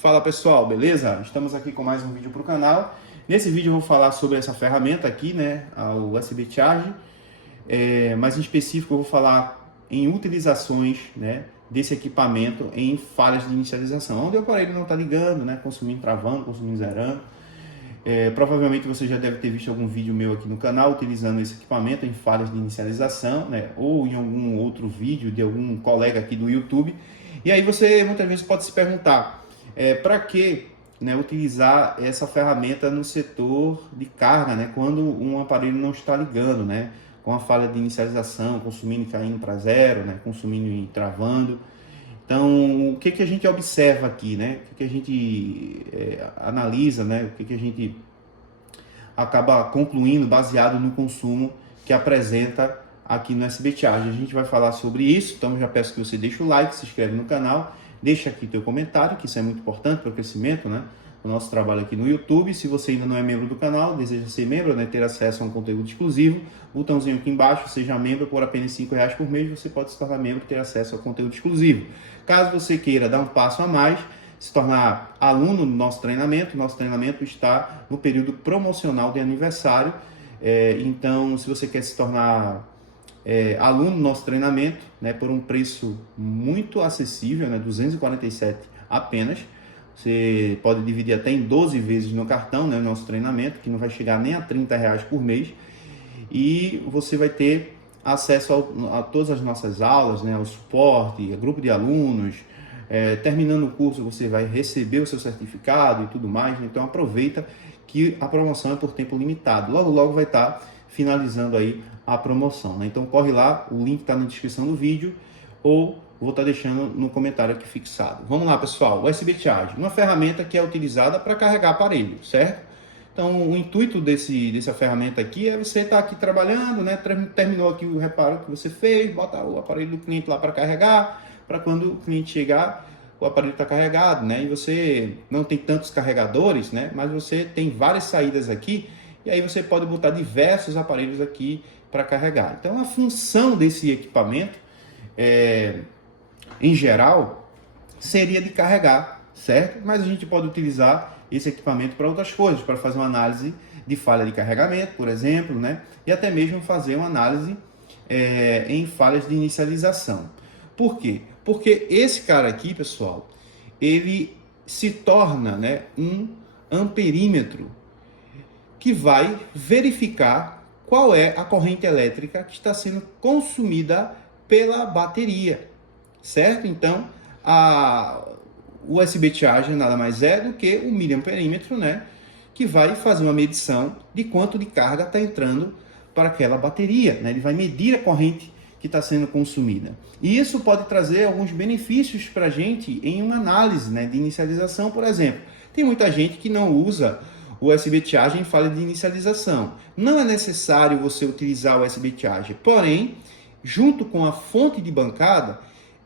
Fala pessoal, beleza? Estamos aqui com mais um vídeo para o canal. Nesse vídeo eu vou falar sobre essa ferramenta aqui, né, o USB Charge. Mais em específico eu vou falar em utilizações, né, desse equipamento em falhas de inicialização, onde o aparelho não está ligando, né, consumindo travando, consumindo zerando. Provavelmente você já deve ter visto algum vídeo meu aqui no canal utilizando esse equipamento em falhas de inicialização, né, ou em algum outro vídeo de algum colega aqui do YouTube. E aí você muitas vezes pode se perguntar, para que, né, utilizar essa ferramenta no setor de carga, né, quando um aparelho não está ligando, né, com a falha de inicialização, consumindo e caindo para zero, né, consumindo e travando. Então, o que a gente observa aqui, né, o que a gente analisa, né, o que a gente acaba concluindo baseado no consumo que apresenta aqui no USB Charge. A gente vai falar sobre isso, então já peço que você deixe o like, se inscreve no canal, deixa aqui teu comentário, que isso é muito importante para o crescimento, né, do nosso trabalho aqui no YouTube. Se você ainda não é membro do canal, deseja ser membro, né, ter acesso a um conteúdo exclusivo, botãozinho aqui embaixo, seja membro por apenas R$5 por mês, você pode se tornar membro e ter acesso ao conteúdo exclusivo. Caso você queira dar um passo a mais, se tornar aluno do nosso treinamento está no período promocional de aniversário. Então, se você quer se tornar aluno do nosso treinamento, né, por um preço muito acessível, né, 247 apenas, você pode dividir até em 12 vezes no cartão, né, nosso treinamento, que não vai chegar nem a R$30 por mês, e você vai ter acesso a todas as nossas aulas, né, ao suporte, a grupo de alunos. Terminando o curso você vai receber o seu certificado e tudo mais, então aproveita que a promoção é por tempo limitado, logo vai estar finalizando aí a promoção, né? Então corre lá, o link está na descrição do vídeo ou vou estar deixando no comentário aqui fixado. Vamos lá pessoal, USB Charge, uma ferramenta que é utilizada para carregar aparelho, certo? Então o intuito dessa ferramenta aqui é você estar aqui trabalhando, né? Terminou aqui o reparo que você fez, bota o aparelho do cliente lá para carregar, para quando o cliente chegar, o aparelho está carregado, né? E você não tem tantos carregadores, né? Mas você tem várias saídas aqui, e aí você pode botar diversos aparelhos aqui para carregar. Então a função desse equipamento, em geral, seria de carregar, certo? Mas a gente pode utilizar esse equipamento para outras coisas, para fazer uma análise de falha de carregamento, por exemplo, né? E até mesmo fazer uma análise em falhas de inicialização. Por quê? Porque esse cara aqui, pessoal, ele se torna, né, um amperímetro que vai verificar qual é a corrente elétrica que está sendo consumida pela bateria, certo? Então, o USB Charger nada mais é do que o miliamperímetro, né, que vai fazer uma medição de quanto de carga está entrando para aquela bateria, né? Ele vai medir a corrente que está sendo consumida. E isso pode trazer alguns benefícios para a gente em uma análise, né, de inicialização, por exemplo. Tem muita gente que não usa o USB Charger em falha de inicialização. Não é necessário você utilizar o USB Charger, porém, junto com a fonte de bancada,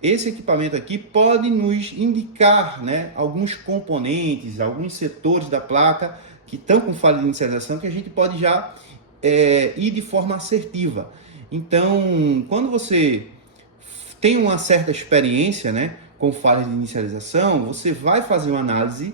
esse equipamento aqui pode nos indicar, né, alguns componentes, alguns setores da placa que estão com falha de inicialização que a gente pode já ir de forma assertiva. Então, quando você tem uma certa experiência, né, com falhas de inicialização, você vai fazer uma análise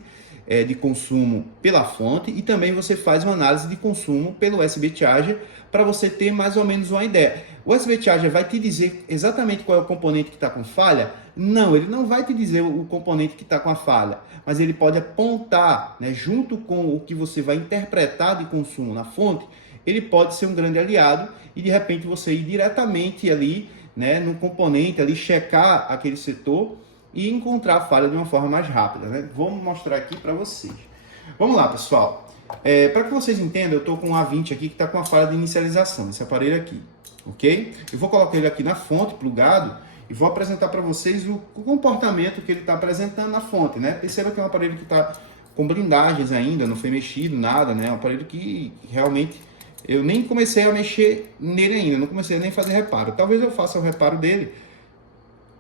de consumo pela fonte e também você faz uma análise de consumo pelo USB Charger para você ter mais ou menos uma ideia. O USB Charger vai te dizer exatamente qual é o componente que está com falha? Não, ele não vai te dizer o componente que está com a falha, mas ele pode apontar, né, junto com o que você vai interpretar de consumo na fonte, ele pode ser um grande aliado e de repente você ir diretamente ali, né, no componente, ali checar aquele setor e encontrar a falha de uma forma mais rápida, né? Vou mostrar aqui para vocês. Vamos lá, pessoal. Para que vocês entendam, eu estou com um A20 aqui que está com a falha de inicialização, esse aparelho aqui, ok? Eu vou colocar ele aqui na fonte, plugado, e vou apresentar para vocês o comportamento que ele está apresentando na fonte, né? Perceba que é um aparelho que está com blindagens ainda, não foi mexido, nada, né? É um aparelho que realmente eu nem comecei a mexer nele ainda, não comecei nem a fazer reparo. Talvez eu faça o reparo dele,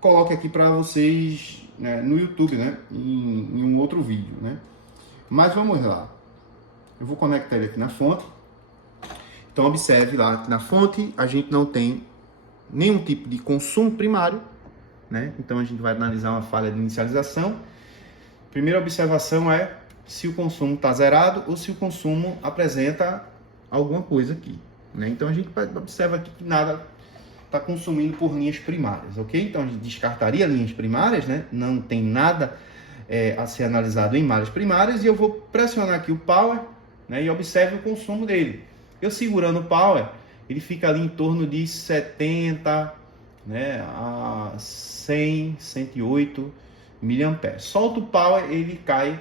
coloque aqui para vocês, né, no YouTube, né, em um outro vídeo, né? Mas vamos lá. Eu vou conectar ele aqui na fonte. Então observe lá que na fonte a gente não tem nenhum tipo de consumo primário, né? Então a gente vai analisar uma falha de inicialização. Primeira observação é se o consumo está zerado ou se o consumo apresenta alguma coisa aqui, né? Então a gente observa aqui que nada está consumindo por linhas primárias, ok? Então a gente descartaria linhas primárias, né? Não tem nada a ser analisado em malhas primárias, e eu vou pressionar aqui o power, né? E observe o consumo dele. Eu segurando o power, ele fica ali em torno de 70, né, a 100, 108 miliamperes. Solto o power, ele cai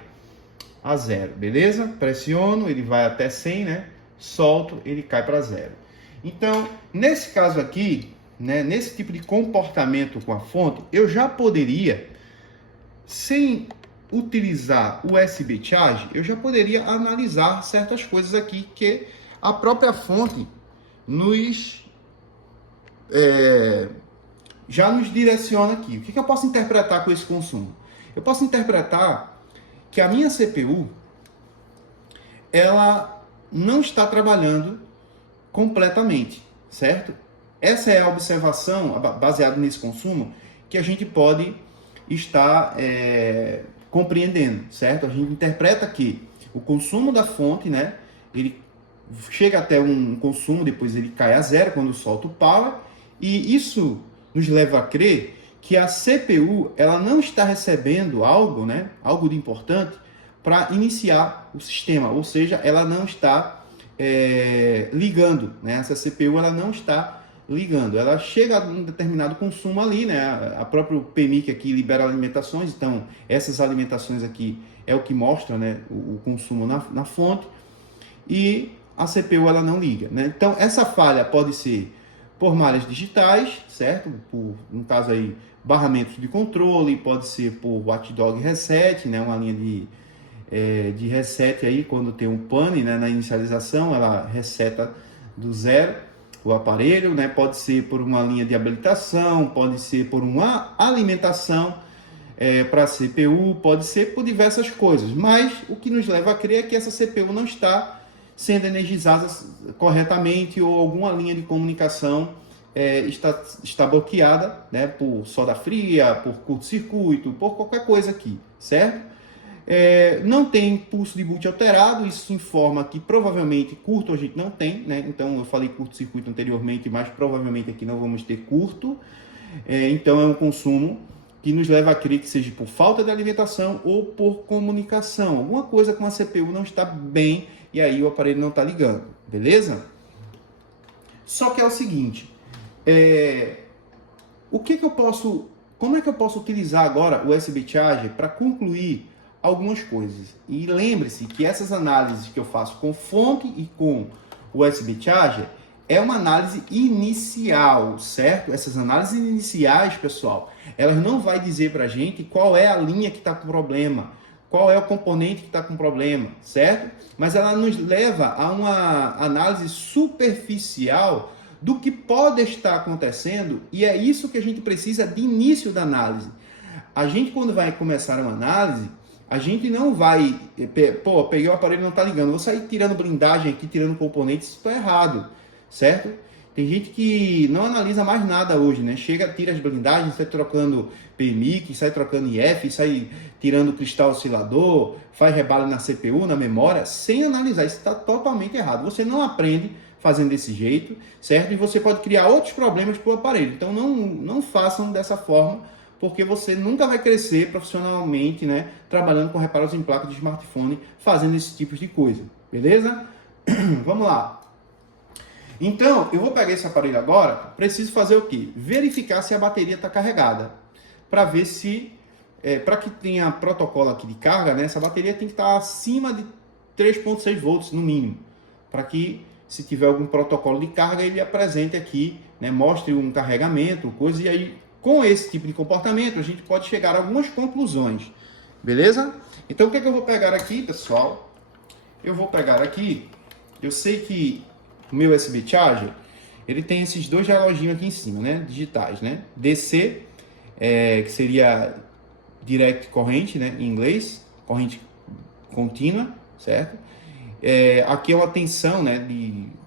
a zero, beleza? Pressiono, ele vai até 100, né? Solto, ele cai para zero. Então, nesse caso aqui, né, nesse tipo de comportamento com a fonte, eu já poderia, sem utilizar o USB Charge, eu já poderia analisar certas coisas aqui que a própria fonte já nos direciona aqui. O que eu posso interpretar com esse consumo? Eu posso interpretar que a minha CPU ela não está trabalhando completamente, certo? Essa é a observação, baseada nesse consumo, que a gente pode estar compreendendo, certo? A gente interpreta que o consumo da fonte, né, ele chega até um consumo, depois ele cai a zero quando solta o power, e isso nos leva a crer que a CPU ela não está recebendo algo, né, algo de importante para iniciar o sistema, ou seja, ela não está ligando, né? Essa CPU ela não está ligando, ela chega a um determinado consumo ali, né? A próprio PMIC aqui libera alimentações, então essas alimentações aqui é o que mostra, né, o consumo na fonte, e a CPU ela não liga, né? Então essa falha pode ser por malhas digitais, certo? No caso aí, barramentos de controle, pode ser por watchdog reset, né? Uma linha de reset aí, quando tem um pane, né, na inicialização, ela reseta do zero o aparelho, né? Pode ser por uma linha de habilitação, pode ser por uma alimentação para a CPU, pode ser por diversas coisas, mas o que nos leva a crer é que essa CPU não está sendo energizada corretamente, ou alguma linha de comunicação está bloqueada, né, por solda fria, por curto-circuito, por qualquer coisa aqui, certo? Não tem pulso de boot alterado, isso informa que provavelmente curto a gente não tem, né? Então eu falei curto-circuito anteriormente, mas provavelmente aqui não vamos ter curto. Então é um consumo que nos leva a crer que seja por falta de alimentação ou por comunicação. Alguma coisa com a CPU não está bem e aí o aparelho não está ligando, beleza? Só que é o seguinte, como é que eu posso utilizar agora o USB Charger para concluir algumas coisas? E lembre-se que essas análises que eu faço com fonte e com o USB Charger é uma análise inicial, certo? Essas análises iniciais, pessoal, elas não vai dizer para a gente qual é a linha que está com problema, qual é o componente que está com problema, certo? Mas ela nos leva a uma análise superficial do que pode estar acontecendo, e é isso que a gente precisa de início da análise. A gente, quando vai começar uma análise, a gente não vai, peguei o aparelho e não está ligando, vou sair tirando blindagem aqui, tirando componentes, isso está errado, certo? Tem gente que não analisa mais nada hoje, né? Chega, tira as blindagens, sai trocando PMIC, sai trocando IF, sai tirando cristal oscilador, faz rebalo na CPU, na memória, sem analisar. Isso está totalmente errado. Você não aprende fazendo desse jeito, certo? E você pode criar outros problemas para o aparelho. Então não façam dessa forma, porque você nunca vai crescer profissionalmente, né? Trabalhando com reparos em placa de smartphone, fazendo esse tipo de coisa, beleza? Vamos lá. Então, eu vou pegar esse aparelho agora, preciso fazer o quê? Verificar se a bateria está carregada, para ver se, para que tenha protocolo aqui de carga, né, essa bateria tem que estar acima de 3.6 volts no mínimo, para que, se tiver algum protocolo de carga, ele apresente aqui, né, mostre um carregamento, coisa, e aí, com esse tipo de comportamento, a gente pode chegar a algumas conclusões, beleza? Então, o que é que eu vou pegar aqui, pessoal? Eu vou pegar aqui, eu sei que o meu USB Charger, ele tem esses dois reloginhos aqui em cima, né, digitais, né, DC, que seria Direct Corrente, né, em inglês, corrente contínua, certo? Aqui é uma tensão, né,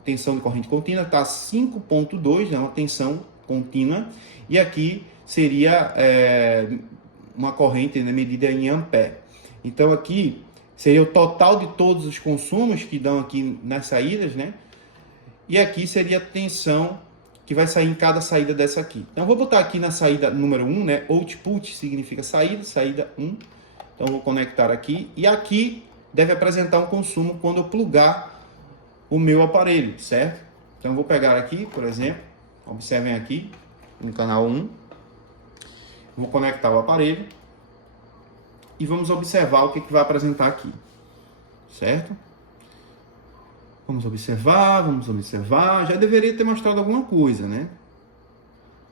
tensão de corrente contínua, tá 5.2, né, uma tensão contínua, e aqui seria uma corrente, né, medida em ampere. Então aqui seria o total de todos os consumos que dão aqui nas saídas, né? E aqui seria a tensão que vai sair em cada saída dessa aqui. Então, eu vou botar aqui na saída número 1, né? Output significa saída, saída 1. Então, eu vou conectar aqui. E aqui deve apresentar um consumo quando eu plugar o meu aparelho, certo? Então, eu vou pegar aqui, por exemplo, observem aqui, no canal 1. Vou conectar o aparelho. E vamos observar o que vai apresentar aqui, certo? Vamos observar. Já deveria ter mostrado alguma coisa, né?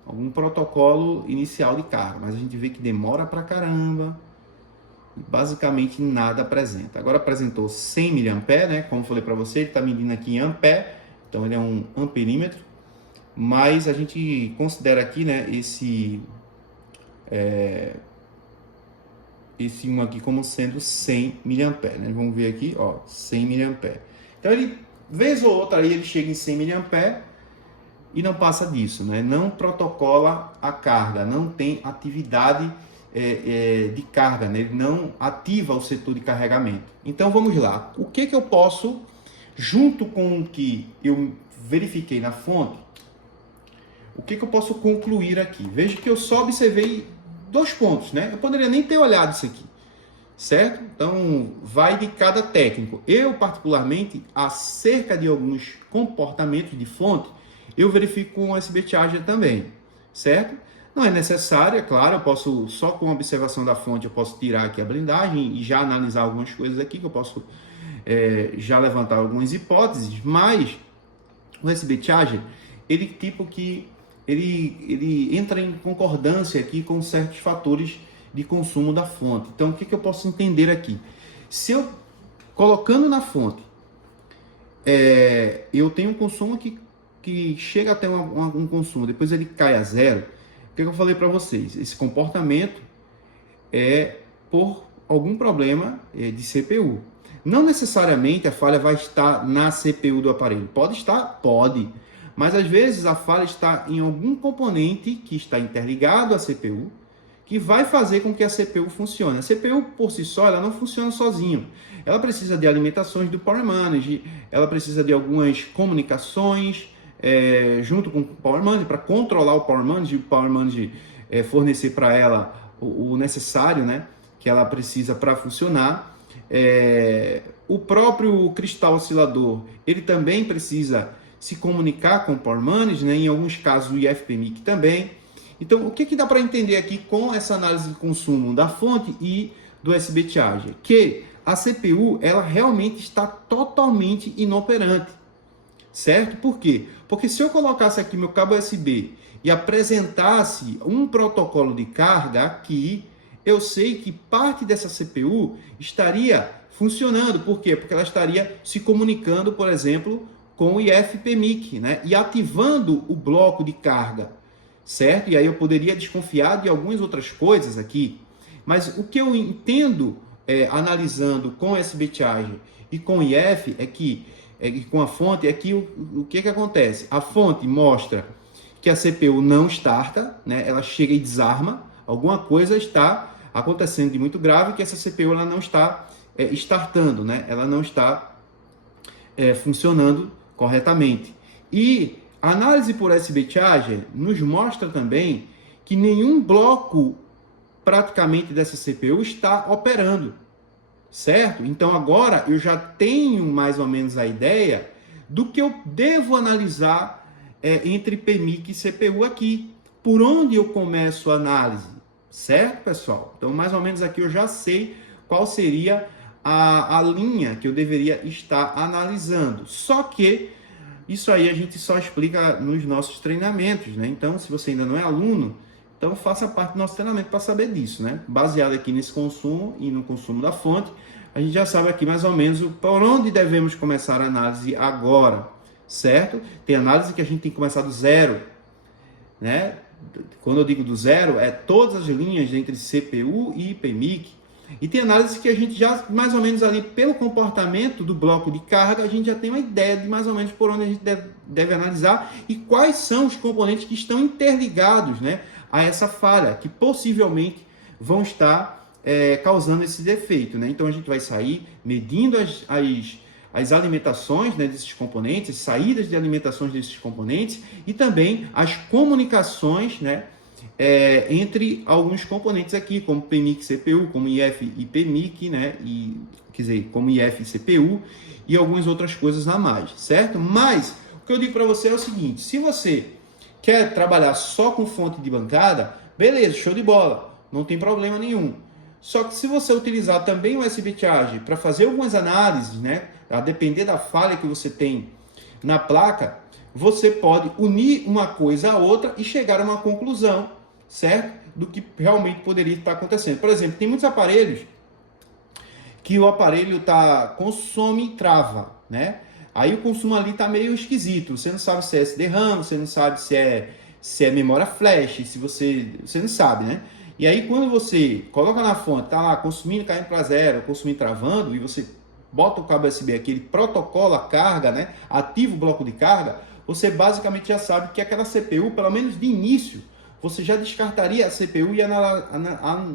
Algum protocolo inicial de carga, mas a gente vê que demora pra caramba. Basicamente nada apresenta. Agora apresentou 100 mA, né? Como eu falei para você, ele está medindo aqui em ampere, então ele é um amperímetro. Mas a gente considera aqui, né, esse um aqui como sendo 100 mA, né? Vamos ver aqui, ó, 100 mA. Então ele, vez ou outra aí, ele chega em 100 mA e não passa disso, né? Não protocola a carga, não tem atividade de carga, né? Ele não ativa o setor de carregamento. Então vamos lá, o que eu posso, junto com o que eu verifiquei na fonte, o que eu posso concluir aqui? Veja que eu só observei 2 pontos, né? Eu poderia nem ter olhado isso aqui, certo? Então, vai de cada técnico. Eu, particularmente, acerca de alguns comportamentos de fonte, eu verifico com o USB Charger também, certo? Não é necessário, é claro, eu posso, só com a observação da fonte, eu posso tirar aqui a blindagem e já analisar algumas coisas aqui, que eu posso já levantar algumas hipóteses, mas o USB Charger, ele entra em concordância aqui com certos fatores de consumo da fonte. Então, o que eu posso entender aqui? Se eu, colocando na fonte, eu tenho um consumo que chega até um consumo, depois ele cai a zero, o que eu falei para vocês? Esse comportamento é por algum problema de CPU. Não necessariamente a falha vai estar na CPU do aparelho. Pode estar? Pode. Mas às vezes a falha está em algum componente que está interligado à CPU, que vai fazer com que a CPU funcione. A CPU por si só, ela não funciona sozinha. Ela precisa de alimentações do Power Manage, ela precisa de algumas comunicações junto com o Power Manage para controlar o Power Manage fornecer para ela o necessário, né, que ela precisa para funcionar. O próprio cristal oscilador, ele também precisa se comunicar com o Power Manage, né? Em alguns casos o IFPMIC também. Então, o que dá para entender aqui com essa análise de consumo da fonte e do USB Charger? Que a CPU, ela realmente está totalmente inoperante, certo? Por quê? Porque se eu colocasse aqui meu cabo USB e apresentasse um protocolo de carga aqui, eu sei que parte dessa CPU estaria funcionando. Por quê? Porque ela estaria se comunicando, por exemplo, com o IFPMIC, né? E ativando o bloco de carga, certo? E aí eu poderia desconfiar de algumas outras coisas aqui. Mas o que eu entendo analisando com USB Charger e com IF é que, com a fonte, é que o que acontece? A fonte mostra que a CPU não starta, né? Ela chega e desarma. Alguma coisa está acontecendo de muito grave que essa CPU ela não está startando, né? Ela não está funcionando corretamente. E a análise por USB Charger nos mostra também que nenhum bloco praticamente dessa CPU está operando, certo? Então agora eu já tenho mais ou menos a ideia do que eu devo analisar entre PMIC e CPU aqui. Por onde eu começo a análise, certo, pessoal? Então mais ou menos aqui eu já sei qual seria a linha que eu deveria estar analisando. Só que isso aí a gente só explica nos nossos treinamentos, né? Então, se você ainda não é aluno, então faça parte do nosso treinamento para saber disso, né? Baseado aqui nesse consumo e no consumo da fonte, a gente já sabe aqui mais ou menos por onde devemos começar a análise agora, certo? Tem análise que a gente tem que começar do zero, né? Quando eu digo do zero, é todas as linhas entre CPU e PMIC. E tem análise que a gente já, mais ou menos ali, pelo comportamento do bloco de carga, a gente já tem uma ideia de mais ou menos por onde a gente deve analisar e quais são os componentes que estão interligados, né, a essa falha, que possivelmente vão estar causando esse defeito, né? Então a gente vai sair medindo as alimentações, né, desses componentes, as saídas de alimentações desses componentes e também as comunicações, né, entre alguns componentes aqui, como PMIC e CPU, como IF e PMIC, né, quer dizer, como IF e CPU e algumas outras coisas a mais, certo? Mas o que eu digo para você é o seguinte: se você quer trabalhar só com fonte de bancada, beleza, show de bola, não tem problema nenhum. Só que se você utilizar também o USB Charge para fazer algumas análises, né, a depender da falha que você tem na placa, você pode unir uma coisa a outra e chegar a uma conclusão, certo? Do que realmente poderia estar acontecendo. Por exemplo, tem muitos aparelhos que o aparelho consome e trava, né? Aí o consumo ali está meio esquisito. Você não sabe se é SD-RAM, você não sabe se é memória flash, se você não sabe, né? E aí quando você coloca na fonte, tá lá consumindo, caindo para zero, consumindo, travando, e você bota o cabo USB aqui, ele protocola a carga, né? Ativa o bloco de carga, você basicamente já sabe que aquela CPU, pelo menos de início, você já descartaria a CPU e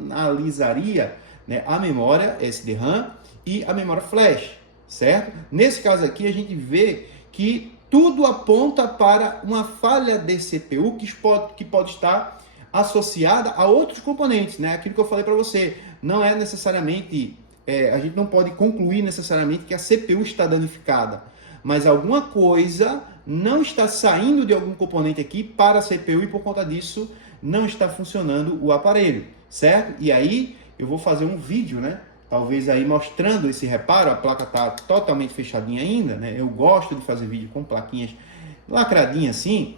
analisaria, né, a memória SD-RAM e a memória flash, certo? Nesse caso aqui a gente vê que tudo aponta para uma falha de CPU que pode estar associada a outros componentes, né? Aquilo que eu falei para você, não é necessariamente, a gente não pode concluir necessariamente que a CPU está danificada, mas alguma coisa não está saindo de algum componente aqui para a CPU e por conta disso não está funcionando o aparelho, certo? E aí eu vou fazer um vídeo, né? Talvez aí mostrando esse reparo, a placa está totalmente fechadinha ainda, né? Eu gosto de fazer vídeo com plaquinhas lacradinhas assim.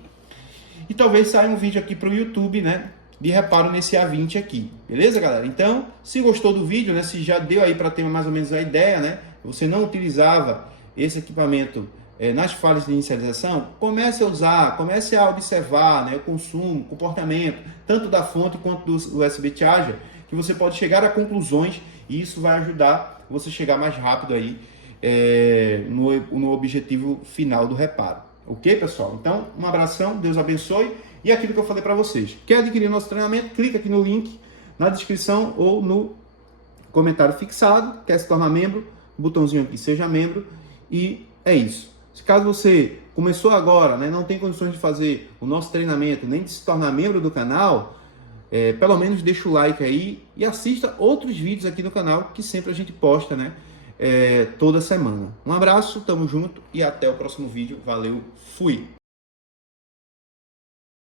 E talvez saia um vídeo aqui para o YouTube, né, de reparo nesse A20 aqui. Beleza, galera? Então, se gostou do vídeo, né, se já deu aí para ter mais ou menos a ideia, né, você não utilizava esse equipamento nas falhas de inicialização, comece a usar, comece a observar, né, o consumo, o comportamento, tanto da fonte quanto do USB Charger, que você pode chegar a conclusões e isso vai ajudar você a chegar mais rápido aí no objetivo final do reparo. Ok, pessoal? Então, um abração, Deus abençoe. E aquilo que eu falei para vocês. Quer adquirir nosso treinamento? Clica aqui no link na descrição ou no comentário fixado. Quer se tornar membro? Botãozinho aqui, seja membro. E é isso. Se caso você começou agora, né, não tem condições de fazer o nosso treinamento, nem de se tornar membro do canal, pelo menos deixa o like aí e assista outros vídeos aqui no canal que sempre a gente posta, né? Toda semana. Um abraço, tamo junto e até o próximo vídeo. Valeu, fui!